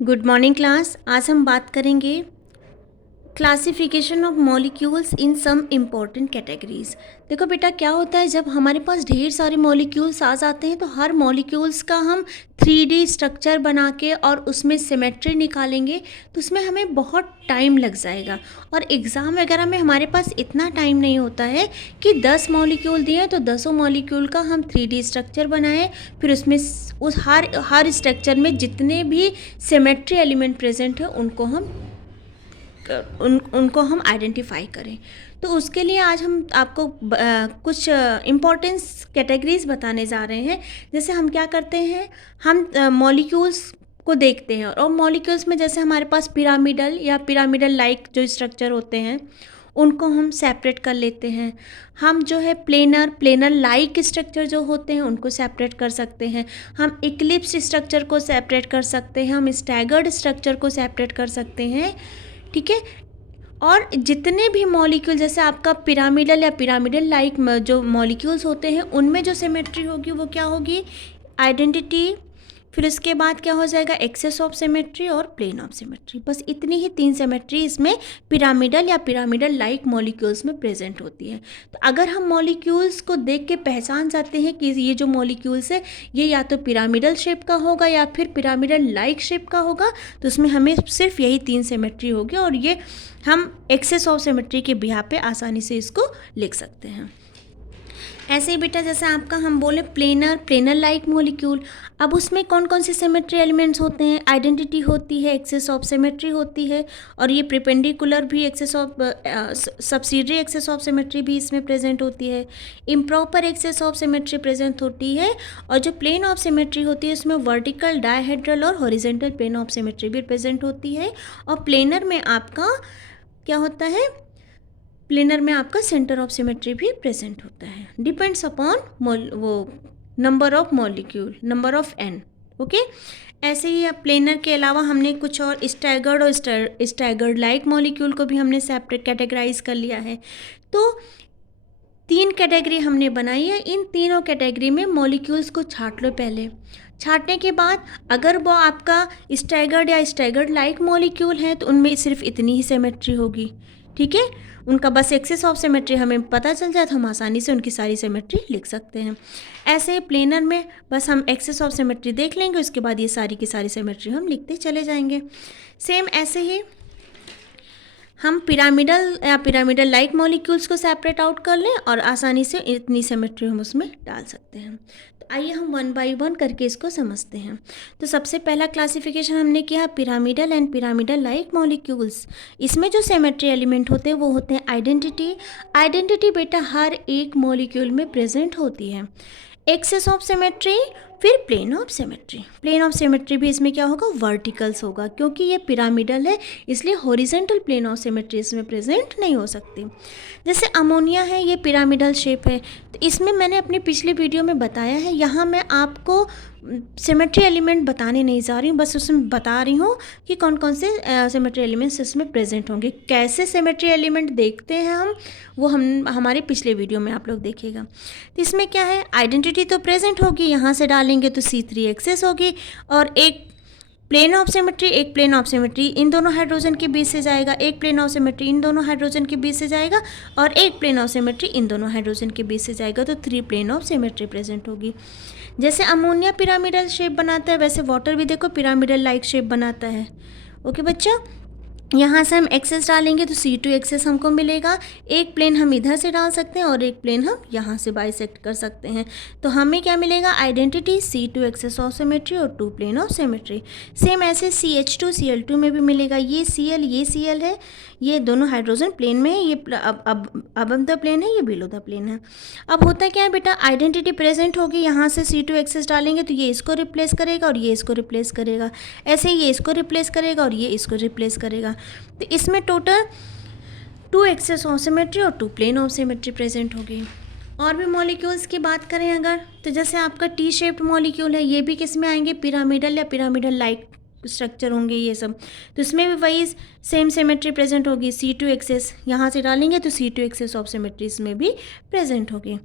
Good morning class. आज हम बात करेंगे classification of molecules in some important categories. देखो बेटा, क्या होता है जब हमारे पास ढेर सारे मॉलिक्यूल्स आ जाते हैं तो हर मॉलिक्यूल्स का हम 3D स्ट्रक्चर बना के और उसमें सिमेट्री निकालेंगे तो उसमें हमें बहुत टाइम लग जाएगा। और एग्ज़ाम वगैरह में हमारे पास इतना टाइम नहीं होता है कि 10 मॉलिक्यूल दिए तो 10 मॉलिक्यूल का हम 3D स्ट्रक्चर बनाएं, फिर उसमें उस हर स्ट्रक्चर में जितने भी सिमेट्री एलिमेंट प्रेजेंट है उनको हम आइडेंटिफाई करें। तो उसके लिए आज हम आपको कुछ इम्पॉर्टेंस कैटेगरीज बताने जा रहे हैं। जैसे हम क्या करते हैं, हम मॉलिक्यूल्स को देखते हैं और मॉलिक्यूल्स में जैसे हमारे पास पिरामिडल या पिरामिडल लाइक जो स्ट्रक्चर होते हैं उनको हम सेपरेट कर लेते हैं। हम जो है प्लेनर लाइक स्ट्रक्चर जो होते हैं उनको सेपरेट कर सकते हैं। हम इक्लिप्स स्ट्रक्चर को सेपरेट कर सकते हैं। हम स्टैगर्ड स्ट्रक्चर को सेपरेट कर सकते हैं। ठीक है। और जितने भी मॉलिक्यूल जैसे आपका पिरामिडल या पिरामिडल लाइक जो मॉलिक्यूल्स होते हैं उनमें जो सिमेट्री होगी वो क्या होगी, आइडेंटिटी। फिर उसके बाद क्या हो जाएगा, एक्सेस ऑफ सिमेट्री और प्लेन ऑफ सिमेट्री। बस इतनी ही 3 सिमेट्री इसमें पिरामिडल या पिरामिडल लाइक मॉलिक्यूल्स में प्रेजेंट होती है। तो अगर हम मॉलिक्यूल्स को देख के पहचान जाते हैं कि ये जो मॉलिक्यूल्स है ये या तो पिरामिडल शेप का होगा या फिर पिरामिडल लाइक शेप का होगा, तो उसमें हमें सिर्फ यही 3 सिमेट्री होगी और ये हम एक्सेस ऑफ सिमेट्री के बिहाफ पे आसानी से इसको लिख सकते हैं। ऐसे ही बेटा जैसे आपका हम बोले प्लेनर लाइक मॉलिक्यूल, अब उसमें कौन कौन से सिमेट्री एलिमेंट्स होते हैं, आइडेंटिटी होती है, एक्सेस ऑफ सिमेट्री होती है और ये परपेंडिकुलर भी axes of subsidiary axes of symmetry भी इसमें प्रेजेंट होती है, improper axes of symmetry present होती है और जो प्लेन ऑफ सिमेट्री होती है उसमें वर्टिकल, डायहेड्रल और हॉरिजॉन्टल प्लेन ऑफ सिमेट्री भी प्रेजेंट होती है। और प्लेनर में आपका क्या होता है, प्लेनर में आपका सेंटर ऑफ सिमेट्री भी प्रेजेंट होता है। डिपेंड्स अपॉन वो number of molecule, number of N. Okay. ऐसे ही अब प्लेनर के अलावा हमने कुछ और स्टैगर्ड और स्टैगर्ड लाइक मॉलिक्यूल को भी हमने सेपरेट कैटेगराइज कर लिया है। तो 3 कैटेगरी हमने बनाई है। इन तीनों कैटेगरी में मॉलिक्यूल्स को छांट लो पहले। छांटने के बाद अगर वो आपका स्टैगर्ड या स्टैगर्ड लाइक मॉलिक्यूल है तो उनमें सिर्फ इतनी ही सिमेट्री होगी। ठीक है, उनका बस एक्सेस ऑफ सिमेट्री हमें पता चल जाए तो हम आसानी से उनकी सारी सिमेट्री लिख सकते हैं। ऐसे प्लेनर में बस हम एक्सेस ऑफ सिमेट्री देख लेंगे, उसके बाद ये सारी की सारी सिमेट्री हम लिखते चले जाएंगे। सेम ऐसे ही हम पिरामिडल या पिरामिडल लाइक मॉलिक्यूल्स को सेपरेट आउट कर लें और आसानी से इतनी सिमेट्री हम उसमें डाल सकते हैं। तो आइए हम 1 बाय 1 करके इसको समझते हैं। तो सबसे पहला क्लासिफिकेशन हमने किया pyramidal and pyramidal like molecules. इसमें जो सिमेट्री एलिमेंट होते हैं वो होते हैं आइडेंटिटी। आइडेंटिटी बेटा हर एक मॉलिक्यूल में प्रेजेंट होती है। एक्सेस ऑफ सिमेट्री, फिर plane of symmetry. Plane of symmetry भी इसमें क्या होगा, वर्टिकल्स होगा, क्योंकि ये पिरामिडल है इसलिए हॉरिजॉन्टल प्लेन ऑफ सिमेट्री इसमें प्रेजेंट नहीं हो सकती। जैसे अमोनिया है, ये पिरामिडल शेप है, तो इसमें मैंने अपनी पिछले वीडियो में बताया है। यहाँ मैं आपको सिमेट्री एलिमेंट बताने नहीं जा रही हूँ, बस उसमें बता रही हूँ कि कौन कौन से सिमेट्री एलिमेंट्स इसमें प्रेजेंट होंगे। कैसे सिमेट्री एलिमेंट देखते हैं हम, वो हम हमारे पिछले वीडियो में आप लोग देखिएगा। तो इसमें क्या है, आइडेंटिटी तो प्रेजेंट होगी, यहाँ से डालेंगे तो C3 एक्सेस होगी और एक प्लेन ऑफ सिमेट्री, एक प्लेन ऑफ सिमेट्री इन दोनों हाइड्रोजन के बीच से जाएगा, एक प्लेन ऑफ सिमेट्री इन दोनों हाइड्रोजन के बीच से जाएगा और एक प्लेन ऑफ सिमेट्री इन दोनों हाइड्रोजन के बीच से जाएगा। तो 3 प्लेन ऑफ सिमेट्री प्रेजेंट होगी। जैसे अमोनिया पिरामिडल शेप बनाता है वैसे वाटर भी देखो पिरामिडल लाइक शेप बनाता है। ओके बच्चा, यहाँ से हम एक्सेस डालेंगे तो C2 एक्सेस हमको मिलेगा। एक प्लेन हम इधर से डाल सकते हैं और एक प्लेन हम यहाँ से बाइसेक्ट कर सकते हैं। तो हमें क्या मिलेगा, identity, C2 access of symmetry और 2 प्लेन ऑफ सिमेट्री। सेम ऐसे CH2 Cl2 में भी मिलेगा। ये Cl है, ये दोनों हाइड्रोजन प्लेन में है, ये अब द प्लेन है, ये बिलो द प्लेन है। अब होता क्या है बेटा, आइडेंटिटी प्रेजेंट होगी, यहाँ से C2 एक्सेस डालेंगे तो ये इसको रिप्लेस करेगा और ये इसको रिप्लेस करेगा, ऐसे ही ये इसको रिप्लेस करेगा और ये इसको रिप्लेस करेगा। तो इसमें टोटल 2 एक्सेस ऑफ सिमेट्री और 2 प्लेन ऑफ सिमेट्री प्रेजेंट होगी। और भी मॉलिक्यूल्स की बात करें अगर, तो जैसे आपका टी शेप्ड मॉलिक्यूल है, ये भी किस में आएंगे, पिरामिडल या पिरामिडल लाइक स्ट्रक्चर होंगे ये सब। तो इसमें भी वही सेम सिमेट्री प्रेजेंट होगी। C2 एक्सेस यहाँ से डालेंगे तो C2 एक्सेस ऑफ सिमेट्री इसमें भी प्रेजेंट होगी।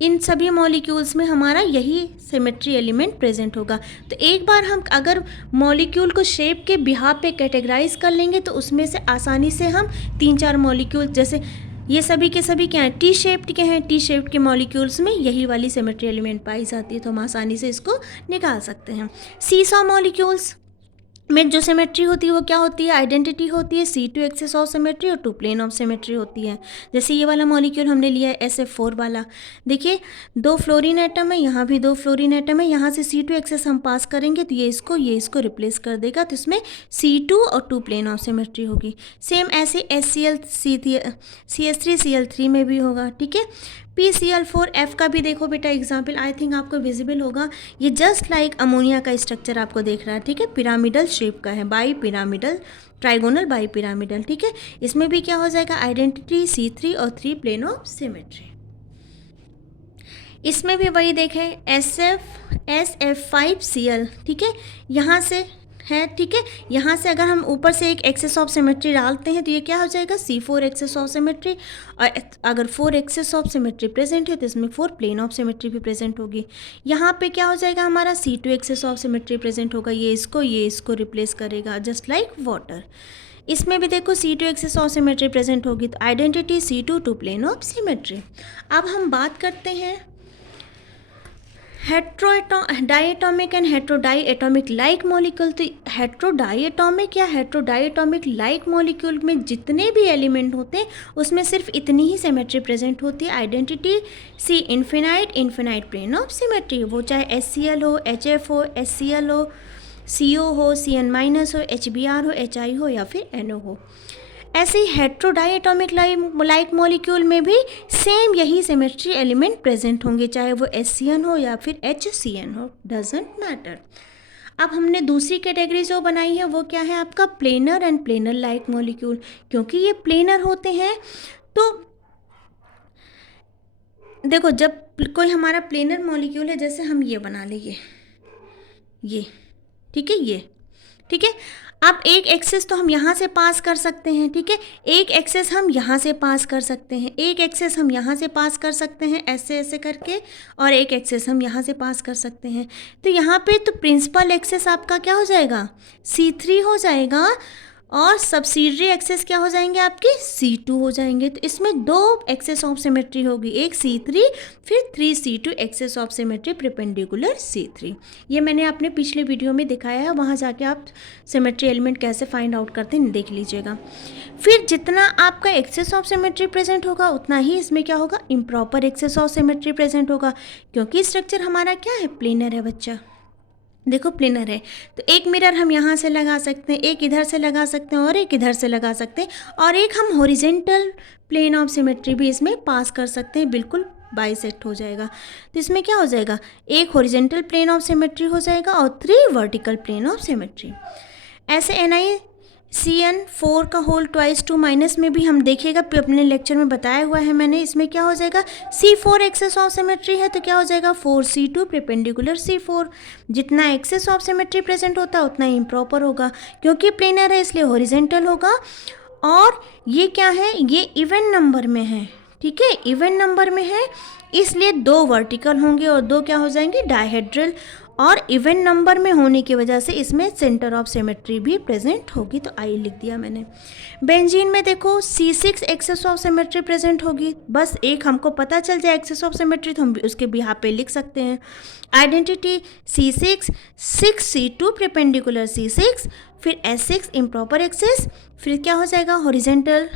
इन सभी मॉलिक्यूल्स में हमारा यही सिमेट्री एलिमेंट प्रेजेंट होगा। तो एक बार हम अगर मॉलिक्यूल को शेप के बिहाफ पे कैटेगराइज कर लेंगे तो उसमें से आसानी से हम 3-4 मॉलिक्यूल, जैसे ये सभी के सभी क्या हैं, टी शेप्ड के हैं, टी शेप्ड के मॉलिक्यूल्स में यही वाली सिमेट्री एलिमेंट पाई जाती है, तो हम आसानी से इसको निकाल सकते हैं। सीसॉ मॉलिक्यूल्स में जो सिमेट्री होती है वो क्या होती है, आइडेंटिटी होती है C2 एक्सेस ऑफ सिमेट्री और 2 प्लेन ऑफ सिमेट्री होती है। जैसे ये वाला मॉलिक्यूल हमने लिया है SF4 वाला, देखिए 2 फ्लोरीन एटम है, यहाँ भी 2 फ्लोरीन एटम है, यहाँ से C2 एक्सेस हम पास करेंगे तो ये इसको रिप्लेस कर देगा, तो इसमें C2 और 2 प्लेन ऑफ सिमेट्री होगी। सेम ऐसे CH3Cl3 में भी होगा, ठीक है। PCl4F का भी देखो बेटा एग्जाम्पल, आई थिंक आपको विजिबल होगा, ये जस्ट लाइक अमोनिया का स्ट्रक्चर आपको देख रहा है, ठीक है, पिरामिडल शेप का है, bi pyramidal, trigonal bi pyramidal, ठीक है। इसमें भी क्या हो जाएगा, आइडेंटिटी C3 और 3 प्लेन ऑफ सिमेट्री। इसमें भी वही देखें, SF5Cl, ठीक है, यहाँ से है, ठीक है, यहाँ से अगर हम ऊपर से एक एक्सेस ऑफ सिमेट्री डालते हैं तो ये क्या हो जाएगा, C4 एक्सेस ऑफ सिमेट्री, और अगर 4 एक्सेस ऑफ सिमेट्री प्रेजेंट है तो इसमें 4 प्लेन ऑफ सिमेट्री भी प्रेजेंट होगी। यहाँ पे क्या हो जाएगा, हमारा C2 access of symmetry present होगा, ये इसको रिप्लेस करेगा, जस्ट लाइक वाटर। इसमें भी देखो C2 access of symmetry present होगी, तो identity C2 2 plane of symmetry. अब हम बात करते हैं डाइएटॉमिक एंड हेट्रोडाइएटॉमिक लाइक मॉलिक्यूल। तो हेट्रोडाइएटॉमिक या हेट्रोडाइएटॉमिक लाइक मॉलिक्यूल में जितने भी एलिमेंट होते हैं उसमें सिर्फ इतनी ही सिमेट्री प्रेजेंट होती है, identity C infinite plane of symmetry, वो चाहे HCl हो, HF हो, HCl हो, CO हो, CN- हो, HBr हो, HI हो या फिर NO हो। ऐसे ही हेट्रोडाइएटॉमिक लाइक मॉलिक्यूल में भी सेम यही सिमेट्री एलिमेंट प्रेजेंट होंगे, चाहे वो HCN हो या फिर HCN हो, डजेंट मैटर। अब हमने दूसरी कैटेगरी जो बनाई है वो क्या है, आपका planar and planar like molecule. क्योंकि ये प्लेनर होते हैं तो देखो, जब कोई हमारा प्लेनर मॉलिक्यूल है, जैसे हम ये बना लेंगे, ये ठीक है, ये ठीक है। अब एक एक्सेस तो हम यहाँ से पास कर सकते हैं, ठीक है, एक एक्सेस हम यहाँ से पास कर सकते हैं, एक एक्सेस हम यहाँ से पास कर सकते हैं ऐसे ऐसे करके, और एक एक्सेस हम यहाँ से पास कर सकते हैं। तो यहाँ पे तो प्रिंसिपल एक्सेस आपका क्या हो जाएगा, C3 हो जाएगा, और सब्सिडरी एक्सेस क्या हो जाएंगे आपके, C2 हो जाएंगे। तो इसमें 2 एक्सेस ऑफ सिमेट्री होगी, एक C3 फिर 3C2 access of symmetry perpendicular C3। ये मैंने अपने पिछले वीडियो में दिखाया है, वहाँ जाके आप सिमेट्री एलिमेंट कैसे फाइंड आउट करते हैं देख लीजिएगा। फिर जितना आपका एक्सेस ऑफ सिमेट्री प्रेजेंट होगा उतना ही इसमें क्या होगा, improper axes of symmetry present होगा, क्योंकि स्ट्रक्चर हमारा क्या है, प्लेनर है बच्चा, देखो प्लेनर है। तो एक मिरर हम यहाँ से लगा सकते हैं, एक इधर से लगा सकते हैं और एक इधर से लगा सकते हैं, और एक हम हॉरिजेंटल प्लेन ऑफ सिमेट्री भी इसमें पास कर सकते हैं, बिल्कुल बाइसेक्ट हो जाएगा। तो इसमें क्या हो जाएगा, एक हॉरिजेंटल प्लेन ऑफ सिमेट्री हो जाएगा और 3 वर्टिकल प्लेन ऑफ सिमेट्री। ऐसे NiCN4 का होल ट्वाइस 2 में भी हम देखिएगा, अपने लेक्चर में बताया हुआ है मैंने, इसमें क्या हो जाएगा, C4 एक्सेस ऑफ सिमेट्री है तो क्या हो जाएगा, 4C2 परपेंडिकुलर C4। जितना एक्सेस ऑफ सिमेट्री प्रेजेंट होता है उतना ही इम्प्रॉपर होगा, क्योंकि प्लेनर है इसलिए हॉरिजेंटल होगा, और ये क्या है, ये इवन नंबर में है, ठीक है, इवन नंबर में है इसलिए 2 वर्टिकल होंगे और 2 क्या हो जाएंगे, डायहेड्रल, और इवन नंबर में होने की वजह से इसमें सेंटर ऑफ सिमेट्री भी प्रेजेंट होगी, तो आई लिख दिया मैंने। बेंजीन में देखो C6 access of symmetry present होगी, बस एक हमको पता चल जाए एक्सेस ऑफ सिमेट्री तो हम उसके बिहाफ पे लिख सकते हैं, identity C6 6C2 perpendicular C6, फिर S6 इम्प्रॉपर एक्सेस, फिर क्या हो जाएगा, हॉरिजेंटल,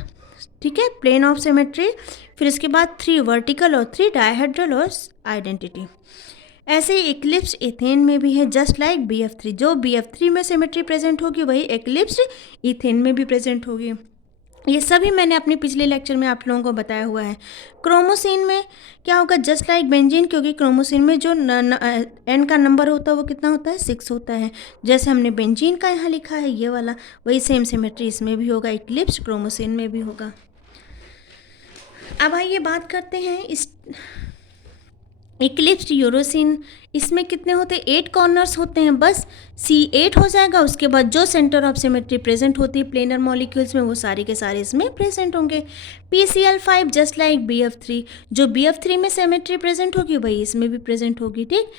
ठीक है, प्लेन ऑफ सिमेट्री, फिर इसके बाद 3 वर्टिकल और 3 डायहेड्रल और आइडेंटिटी। ऐसे ही इक्लिप्स इथेन में भी है, जस्ट लाइक BF3, जो BF3 में सिमेट्री प्रेजेंट होगी वही इक्लिप्स इथेन में भी प्रेजेंट होगी। ये सभी मैंने अपने पिछले लेक्चर में आप लोगों को बताया हुआ है। क्रोमोसिन में क्या होगा, जस्ट लाइक बेंजीन, क्योंकि क्रोमोसिन में जो N का नंबर होता है वो कितना होता है, 6 होता है, जैसे हमने बेंजीन का यहाँ लिखा है ये वाला, वही सेम सिमेट्री इसमें भी होगा, इक्लिप्स क्रोमोसिन में भी होगा। अब आइए बात करते हैं इस इक्लिप्स्ड यूरोसिन, इसमें कितने होते हैं, 8 कॉर्नर्स होते हैं, बस C8 हो जाएगा। उसके बाद जो सेंटर ऑफ सिमेट्री प्रेजेंट होती है प्लेनर मॉलिक्यूल्स में वो सारे के सारे इसमें प्रेजेंट होंगे। PCl5 जस्ट लाइक BF3, जो BF3 में सिमेट्री प्रेजेंट होगी वही इसमें भी प्रेजेंट होगी, ठीक।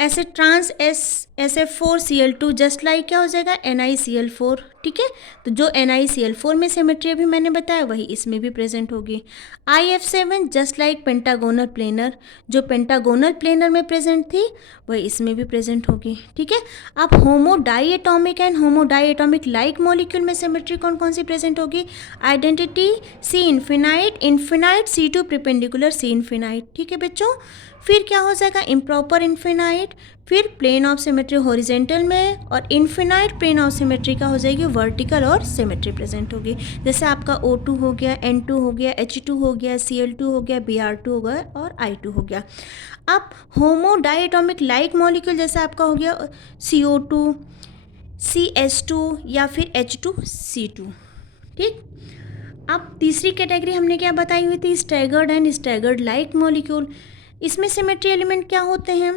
ऐसे ट्रांस SF4Cl2 जस्ट लाइक क्या हो जाएगा, NiCl4, ठीक है। तो जो NiCl4 में सिमेट्री अभी मैंने बताया वही इसमें भी प्रेजेंट होगी। IF7 just like pentagonal planar, जो पेंटागोनल प्लेनर में प्रेजेंट थी वही इसमें भी प्रेजेंट होगी, ठीक है। अब होमो डाईएटॉमिक एंड होमो डाईएटॉमिक लाइक मॉलिक्यूल में सिमेट्री कौन कौन सी प्रेजेंट होगी, identity C infinite, infinite C2 perpendicular C infinite, ठीक है बच्चों। फिर क्या हो जाएगा, इम्प्रॉपर इन्फिनाइट, फिर प्लेन ऑफ सिमेट्री हॉरिजेंटल में, और इन्फिनाइट प्लेन ऑफ सिमेट्री का हो जाएगी वर्टिकल और सिमेट्री प्रेजेंट होगी। जैसे आपका O2 हो गया, N2 हो गया, H2 हो गया, Cl2 हो गया, Br2 हो गया और I2 हो गया। अब होमो डाईएटॉमिक लाइक मॉलिक्यूल जैसे आपका हो गया CO2, CS2 या फिर H2C2, ठीक। अब तीसरी कैटेगरी हमने क्या बताई हुई थी, staggered and staggered like molecule. इसमें सिमेट्री एलिमेंट क्या होते हैं,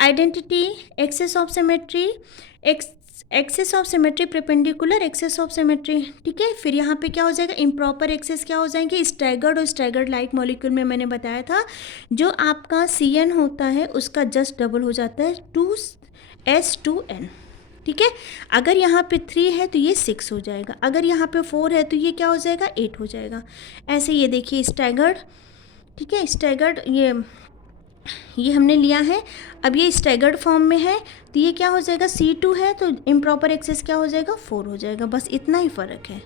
identity, axes of symmetry, axes of symmetry perpendicular axes of symmetry, ठीक है। फिर यहाँ पे क्या हो जाएगा, इम्प्रॉपर एक्सेस क्या हो जाएंगे, स्टैगर्ड और स्टैगर्ड लाइक मॉलिक्यूल में मैंने बताया था जो आपका CN होता है उसका जस्ट डबल हो जाता है 2S2N, ठीक है। अगर यहाँ पे 3 है तो ये 6 हो जाएगा, अगर यहाँ पे 4 है तो ये क्या हो जाएगा, 8 हो जाएगा। ऐसे ये देखिए स्टैगर्ड, ठीक है, स्टैगर्ड ये हमने लिया है। अब ये स्टैगर्ड फॉर्म में है तो ये क्या हो जाएगा, C2 है तो इम्प्रॉपर एक्सेस क्या हो जाएगा, 4 हो जाएगा, बस इतना ही फ़र्क है,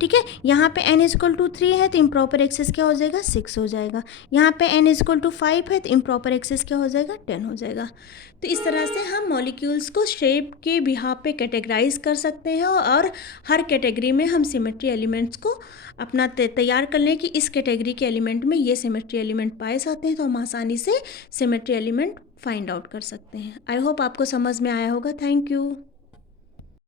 ठीक है। यहाँ पे n=3 है तो इम्प्रॉपर एक्सेस क्या हो जाएगा, 6 हो जाएगा। यहाँ पे n=5 है तो इम्प्रॉपर एक्सेस क्या हो जाएगा, 10 हो जाएगा। तो इस तरह से हम मॉलिक्यूल्स को शेप के बिहाफ पे कैटेगराइज कर सकते हैं और हर कैटेगरी में हम सिमेट्री एलिमेंट्स को अपना तैयार कर लें कि इस कैटेगरी के एलिमेंट में ये सिमेट्री एलिमेंट पाए जाते हैं, तो हम आसानी से सिमेट्री एलिमेंट फाइंड आउट कर सकते हैं। आई होप आपको समझ में आया होगा। Thank you.